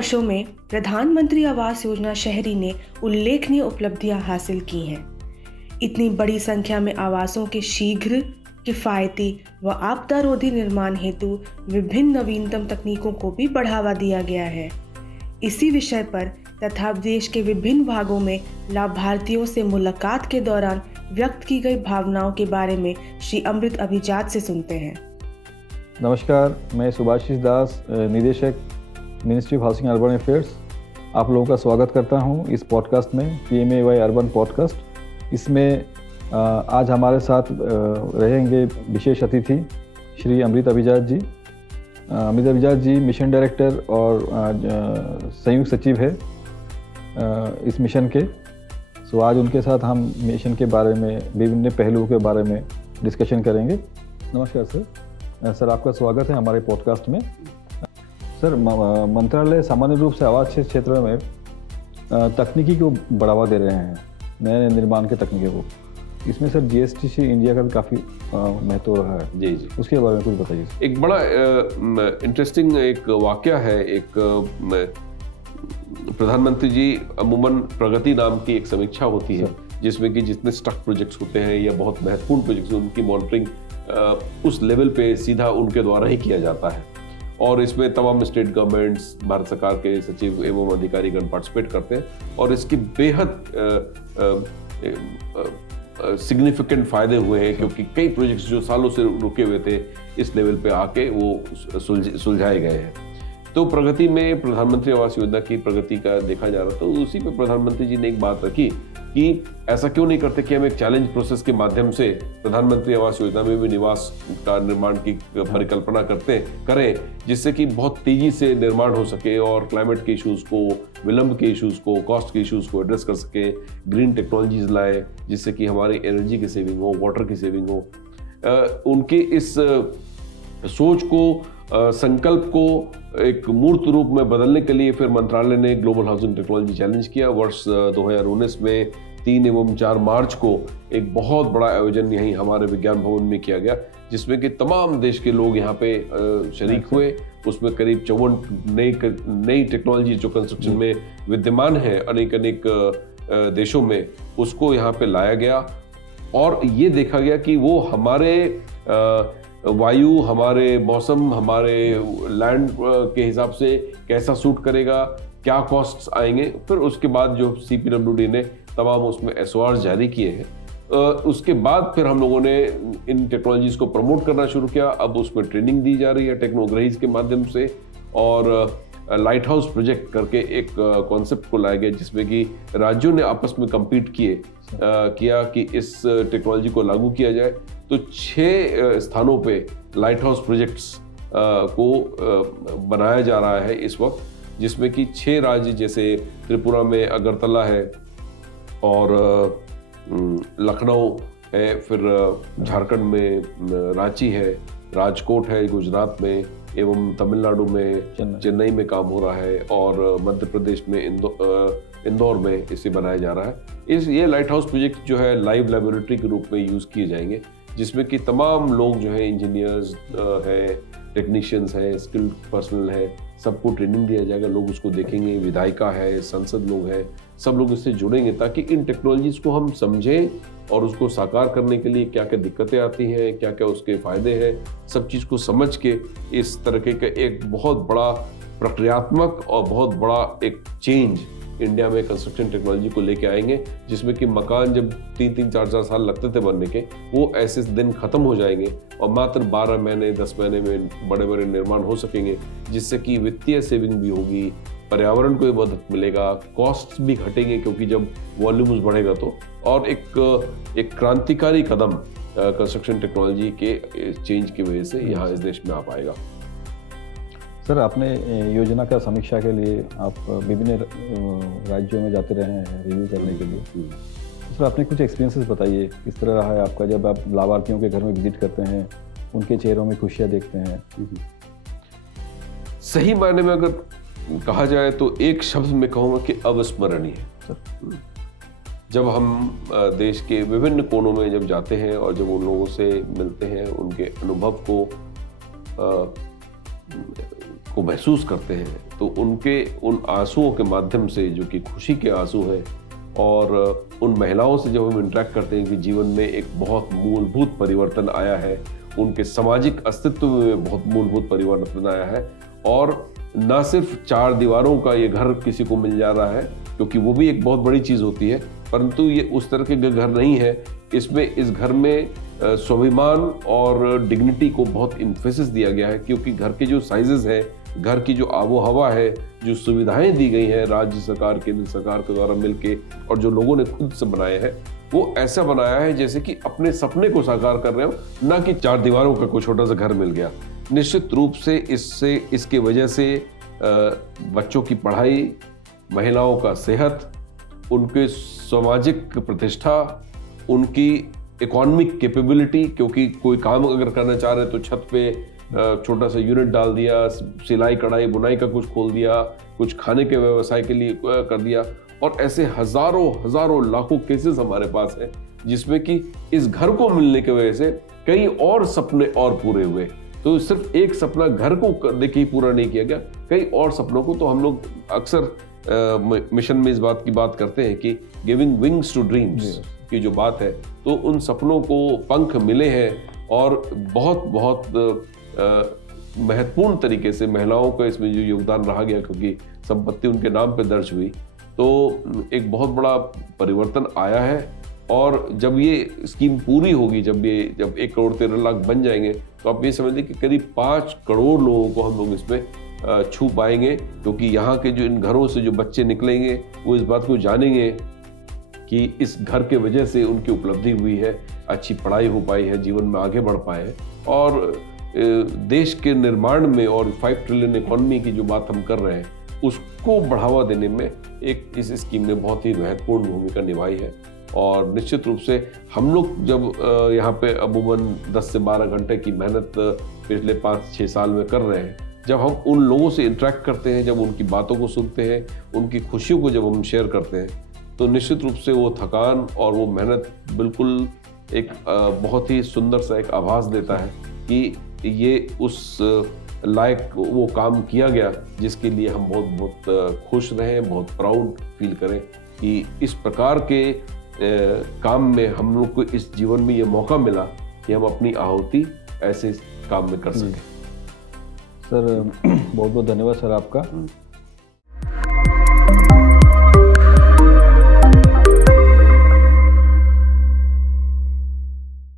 वर्षों में प्रधानमंत्री आवास योजना शहरी ने उल्लेखनीय उपलब्धियां हासिल की हैं। इतनी बड़ी संख्या में आवासों के शीघ्र, किफायती व आपदारोधी निर्माण हेतु विभिन्न नवीनतम तकनीकों को भी बढ़ावा दिया गया है। इसी विषय पर तथा देश के विभिन्न भागों में लाभार्थियों से मुलाकात के दौरान व्यक्त की गई भावनाओं के बारे में श्री अमृत अभिजात से सुनते हैं। नमस्कार, मैं सुभाषिष दास, निदेशक ministry of housing urban affairs, आप लोगों का स्वागत करता हूं इस पॉडकास्ट में, PMAY अर्बन पॉडकास्ट। इसमें आज हमारे साथ रहेंगे विशेष अतिथि श्री अमृत अभिजात जी। अमृत अभिजात जी मिशन डायरेक्टर और संयुक्त सचिव है इस मिशन के। सो आज उनके साथ हम मिशन के बारे में, विभिन्न पहलुओं के बारे में डिस्कशन करेंगे। नमस्कार सर। सर, आपका स्वागत है हमारे पॉडकास्ट में। सर, मंत्रालय सामान्य रूप से आवास क्षेत्र में तकनीकी को बढ़ावा दे रहे हैं, नए निर्माण के तकनीकों को। इसमें सर GSTC इंडिया का भी काफ़ी महत्व रहा है। जी, उसके बारे में कुछ बताइए। एक बड़ा इंटरेस्टिंग एक वाकया है। एक प्रधानमंत्री जी अमूमन प्रगति नाम की एक समीक्षा होती है, जिसमें कि जितने स्टक प्रोजेक्ट्स होते हैं या बहुत महत्वपूर्ण प्रोजेक्ट्स, उनकी मॉनिटरिंग उस लेवल पे सीधा उनके द्वारा ही किया जाता है। और इसमें तमाम स्टेट गवर्नमेंट्स, भारत सरकार के सचिव एवं अधिकारीगण पार्टिसिपेट करते हैं और इसके बेहद सिग्निफिकेंट फायदे हुए हैं, क्योंकि कई प्रोजेक्ट्स जो सालों से रुके हुए थे इस लेवल पे आके वो सुलझाए गए हैं। तो प्रगति में प्रधानमंत्री आवास योजना की प्रगति का देखा जा रहा था। तो उसी पे प्रधानमंत्री जी ने एक बात रखी कि ऐसा क्यों नहीं करते कि हम एक चैलेंज प्रोसेस के माध्यम से प्रधानमंत्री आवास योजना में भी निवास का निर्माण की परिकल्पना करें, जिससे कि बहुत तेजी से निर्माण हो सके और क्लाइमेट के इश्यूज को, विलंब के इश्यूज को, कॉस्ट के इश्यूज को एड्रेस कर सके, ग्रीन टेक्नोलॉजीज लाए जिससे कि हमारी एनर्जी की सेविंग हो, वाटर की सेविंग हो। उनके इस सोच को, संकल्प को एक मूर्त रूप में बदलने के लिए फिर मंत्रालय ने ग्लोबल हाउसिंग टेक्नोलॉजी चैलेंज किया। वर्ष 2019 में 3 एवं 4 मार्च को एक बहुत बड़ा आयोजन यहीं हमारे विज्ञान भवन में किया गया, जिसमें कि तमाम देश के लोग यहाँ पे शरीक हुए। उसमें करीब 54 नई टेक्नोलॉजी जो कंस्ट्रक्शन में विद्यमान है अनेक देशों में, उसको यहाँ पे लाया गया और ये देखा गया कि वो हमारे वायु, हमारे मौसम, हमारे लैंड के हिसाब से कैसा सूट करेगा, क्या कॉस्ट्स आएंगे। फिर उसके बाद जो CPWD ने तमाम उसमें SOR जारी किए हैं, उसके बाद फिर हम लोगों ने इन टेक्नोलॉजीज को प्रमोट करना शुरू किया। अब उसमें ट्रेनिंग दी जा रही है टेक्नोग्राहीज के माध्यम से, और लाइट हाउस प्रोजेक्ट करके एक कॉन्सेप्ट को लाया गया, जिसमें कि राज्यों ने आपस में कम्पीट किया कि इस टेक्नोलॉजी को लागू किया जाए। तो 6 स्थानों पे लाइट हाउस प्रोजेक्ट्स को बनाया जा रहा है इस वक्त, जिसमें कि 6 राज्य जैसे त्रिपुरा में अगरतला है और लखनऊ है, फिर झारखंड में रांची है, राजकोट है गुजरात में, एवं तमिलनाडु में चेन्नई में काम हो रहा है, और मध्य प्रदेश में इंदौर में इसे बनाया जा रहा है। ये लाइट हाउस प्रोजेक्ट जो है लाइव लेबोरेटरी के रूप में यूज़ किए जाएंगे, जिसमें कि तमाम लोग जो है, इंजीनियर्स हैं, टेक्नीशियंस हैं, स्किल्ड पर्सनल है, सबको ट्रेनिंग दिया जाएगा। लोग उसको देखेंगे, विधायिका है, संसद लोग हैं, सब लोग इससे जुड़ेंगे ताकि इन टेक्नोलॉजीज को हम समझें और उसको साकार करने के लिए क्या क्या दिक्कतें आती हैं, क्या क्या उसके फायदे हैं, सब चीज़ को समझ के इस तरह का एक बहुत बड़ा प्रक्रियात्मक और बहुत बड़ा एक चेंज इंडिया में कंस्ट्रक्शन टेक्नोलॉजी को लेके आएंगे, जिसमें कि मकान जब 3-3, 4-4 साल लगते थे बनने के, वो ऐसे दिन खत्म हो जाएंगे और मात्र 12 महीने, 10 महीने में बड़े बड़े निर्माण हो सकेंगे, जिससे कि वित्तीय सेविंग भी होगी, पर्यावरण को भी मदद मिलेगा, कॉस्ट भी घटेंगे क्योंकि जब वॉल्यूम्स बढ़ेगा तो, और एक क्रांतिकारी कदम कंस्ट्रक्शन टेक्नोलॉजी के चेंज की वजह से यहाँ इस देश में आ पाएगा। सर, आपने योजना का समीक्षा के लिए आप विभिन्न राज्यों में जाते रहे हैं रिव्यू करने के लिए। सर, आपने कुछ एक्सपीरियंसेस बताइए, किस तरह रहा है आपका जब आप लाभार्थियों के घर में विजिट करते हैं, उनके चेहरों में खुशियाँ देखते हैं? सही मायने में अगर कहा जाए तो एक शब्द में कहूँगा कि अविस्मरणीय। जब हम देश के विभिन्न कोनों में जब जाते हैं और जब उन लोगों से मिलते हैं, उनके अनुभव को महसूस करते हैं, तो उनके उन आंसुओं के माध्यम से, जो कि खुशी के आंसू हैं, और उन महिलाओं से जब हम इंटरेक्ट करते हैं कि जीवन में एक बहुत मूलभूत परिवर्तन आया है, उनके सामाजिक अस्तित्व में बहुत मूलभूत परिवर्तन आया है, और ना सिर्फ 4 दीवारों का ये घर किसी को मिल जा रहा है, क्योंकि वो भी एक बहुत बड़ी चीज़ होती है, परंतु ये उस तरह के घर नहीं है। इस घर में स्वाभिमान और डिग्निटी को बहुत इम्फेसिस दिया गया है, क्योंकि घर के जो साइजेस हैं, घर की जो आबो हवा है, जो सुविधाएं दी गई हैं राज्य सरकार, केंद्र सरकार के द्वारा मिलके, और जो लोगों ने खुद से बनाए हैं, वो ऐसा बनाया है जैसे कि अपने सपने को साकार कर रहे हो, ना कि 4 दीवारों का कोई छोटा सा घर मिल गया। निश्चित रूप से इसके वजह से बच्चों की पढ़ाई, महिलाओं का सेहत, उनके सामाजिक प्रतिष्ठा, उनकी इकोनॉमिक कैपेबिलिटी, क्योंकि कोई काम अगर करना चाह रहे हैं तो छत पे छोटा सा यूनिट डाल दिया, सिलाई कढ़ाई बुनाई का कुछ खोल दिया, कुछ खाने के व्यवसाय के लिए कर दिया, और ऐसे हजारों लाखों केसेस हमारे पास हैं जिसमें कि इस घर को मिलने की वजह से कई और सपने और पूरे हुए। तो सिर्फ एक सपना घर को देखिए पूरा नहीं किया गया, कई और सपनों को। तो हम लोग अक्सर मिशन में इस बात की बात करते हैं कि गिविंग विंग्स टू ड्रीम्स की जो बात है, तो उन सपनों को पंख मिले हैं, और बहुत महत्वपूर्ण तरीके से महिलाओं का इसमें जो योगदान रहा गया, क्योंकि संपत्ति उनके नाम पे दर्ज हुई, तो एक बहुत बड़ा परिवर्तन आया है। और जब ये स्कीम पूरी होगी, जब 1 करोड़ 13 लाख बन जाएंगे, तो आप ये समझ लें कि करीब 5 करोड़ लोगों को हम लोग इसमें छू पाएंगे, क्योंकि यहाँ के जो इन घरों से जो बच्चे निकलेंगे, वो इस बात को जानेंगे कि इस घर के वजह से उनकी उपलब्धि हुई है, अच्छी पढ़ाई हो पाई है, जीवन में आगे बढ़ पाए हैं, और देश के निर्माण में और 5 ट्रिलियन इकोनॉमी की जो बात हम कर रहे हैं, उसको बढ़ावा देने में एक इस स्कीम ने बहुत ही महत्वपूर्ण भूमिका निभाई है। और निश्चित रूप से हम लोग जब यहाँ पे अमूमन 10 से 12 घंटे की मेहनत पिछले 5-6 साल में कर रहे हैं, जब हम उन लोगों से इंटरेक्ट करते हैं, जब उनकी बातों को सुनते हैं, उनकी खुशियों को जब हम शेयर करते हैं, तो निश्चित रूप से वो थकान और वो मेहनत बिल्कुल एक बहुत ही सुंदर सा एक आभास देता है कि ये उस लायक वो काम किया गया जिसके लिए हम बहुत खुश रहें, बहुत प्राउड फील करें कि इस प्रकार के काम में हम लोग को इस जीवन में ये मौका मिला कि हम अपनी आहुति ऐसे काम में कर सकें। सर बहुत बहुत धन्यवाद सर आपका।